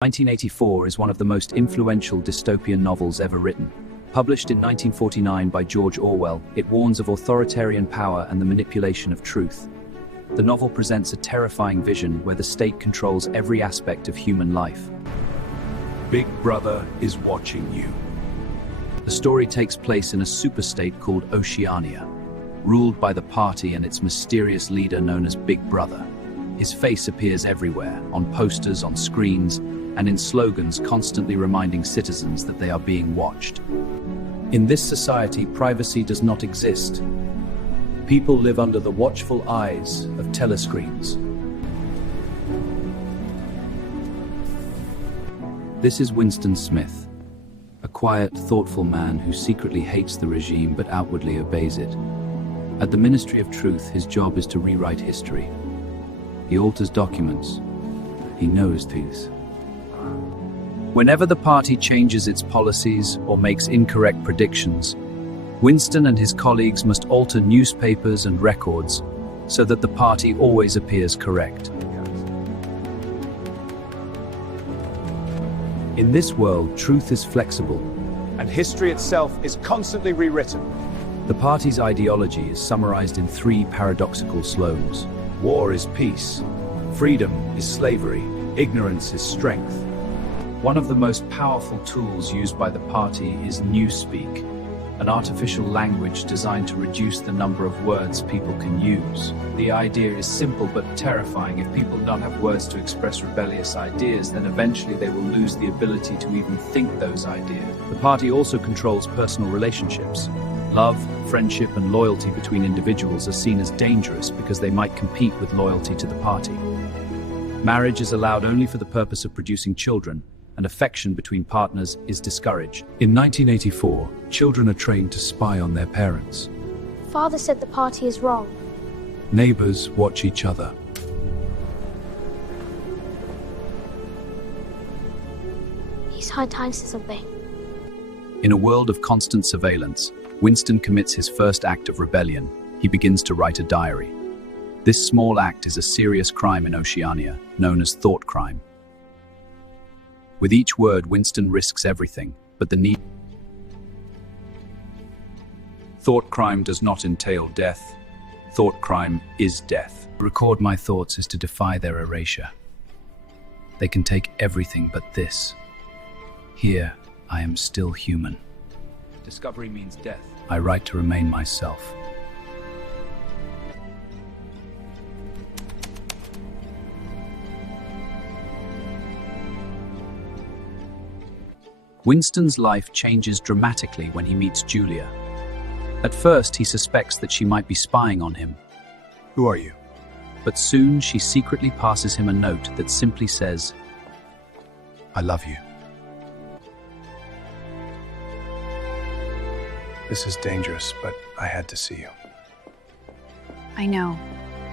1984 is one of the most influential dystopian novels ever written. Published in 1949 by George Orwell, it warns of authoritarian power and the manipulation of truth. The novel presents a terrifying vision where the state controls every aspect of human life. Big Brother is watching you. The story takes place in a superstate called Oceania, ruled by the party and its mysterious leader known as Big Brother. His face appears everywhere, on posters, on screens, and in slogans constantly reminding citizens that they are being watched. In this society, privacy does not exist. People live under the watchful eyes of telescreens. This is Winston Smith, a quiet, thoughtful man who secretly hates the regime but outwardly obeys it. At the Ministry of Truth, his job is to rewrite history. He alters documents. He knows these. Whenever the party changes its policies or makes incorrect predictions, Winston and his colleagues must alter newspapers and records so that the party always appears correct. In this world, truth is flexible, And history itself is constantly rewritten. the party's ideology is summarized in three paradoxical slogans. War is peace. Freedom is slavery. Ignorance is strength. One of the most powerful tools used by the party is newspeak, an artificial language designed to reduce the number of words people can use. The idea is simple but terrifying. If people don't have words to express rebellious ideas, then eventually they will lose the ability to even think those ideas. The party also controls personal relationships. Love, friendship, and loyalty between individuals are seen as dangerous because they might compete with loyalty to the party. Marriage is allowed only for the purpose of producing children, and affection between partners is discouraged. In 1984, children are trained to spy on their parents. Father said the party is wrong. Neighbors watch each other. It's high time for something. In a world of constant surveillance, Winston commits his first act of rebellion. He begins to write a diary. This small act is a serious crime in Oceania, known as thought crime. With each word, Winston risks everything, but the need. Thought crime does not entail death. Thought crime is death. To record my thoughts is to defy their erasure. They can take everything but this. Here, I am still human. Discovery means death. I write to remain myself. Winston's life changes dramatically when he meets Julia. At first, he suspects that she might be spying on him, Who are you? but soon she secretly passes him a note that simply says, I love you. This is dangerous, but I had to see you. I know,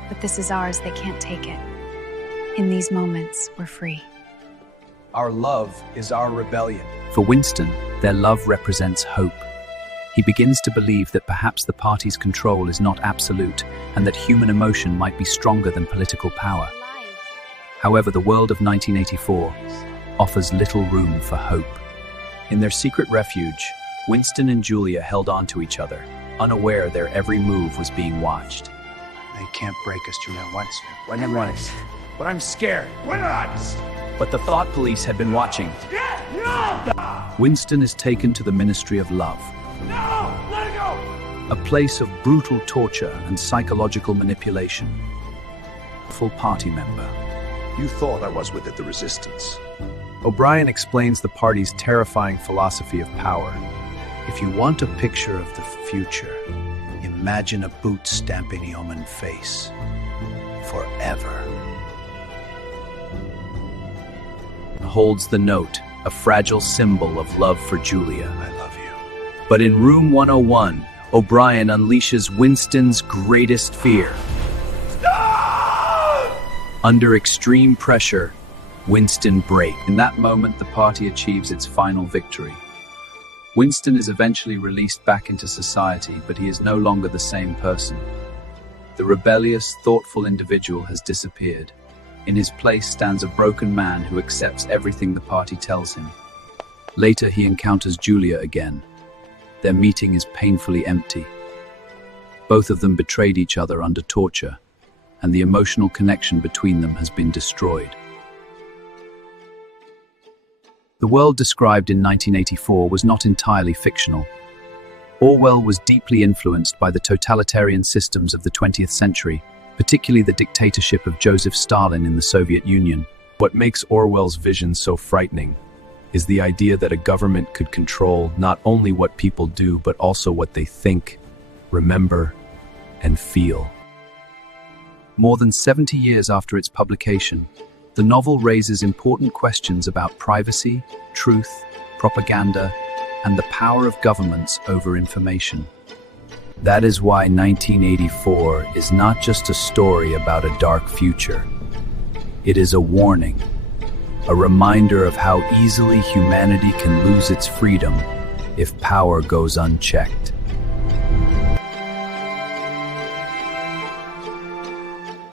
but this is ours. They can't take it. In these moments, we're free. Our love is our rebellion. For Winston, their love represents hope. He begins to believe that perhaps the party's control is not absolute and that human emotion might be stronger than political power. However, the world of 1984 offers little room for hope. In their secret refuge, Winston and Julia held on to each other, unaware their every move was being watched. They can't break us, Julia. Once. But I'm scared. But the thought police had been watching. Winston is taken to the Ministry of Love, a place of brutal torture and psychological manipulation. Full party member. You thought I was with the resistance. O'Brien explains the party's terrifying philosophy of power. If you want a picture of the future, imagine a boot stamping human face. Forever. Holds the note, a fragile symbol of love for Julia. I love you. But in room 101, O'Brien unleashes Winston's greatest fear. Under extreme pressure, Winston breaks. In that moment, the party achieves its final victory. Winston is eventually released back into society, but he is no longer the same person. The rebellious, thoughtful individual has disappeared. In his place stands a broken man who accepts everything the party tells him. Later, he encounters Julia again. Their meeting is painfully empty. Both of them betrayed each other under torture, and the emotional connection between them has been destroyed. The world described in 1984 was not entirely fictional. Orwell was deeply influenced by the totalitarian systems of the 20th century, particularly the dictatorship of Joseph Stalin in the Soviet Union. What makes Orwell's vision so frightening is the idea that a government could control not only what people do, but also what they think, remember, and feel. More than 70 years after its publication, the novel raises important questions about privacy, truth, propaganda, and the power of governments over information. That is why 1984 is not just a story about a dark future. It is a warning, a reminder of how easily humanity can lose its freedom if power goes unchecked.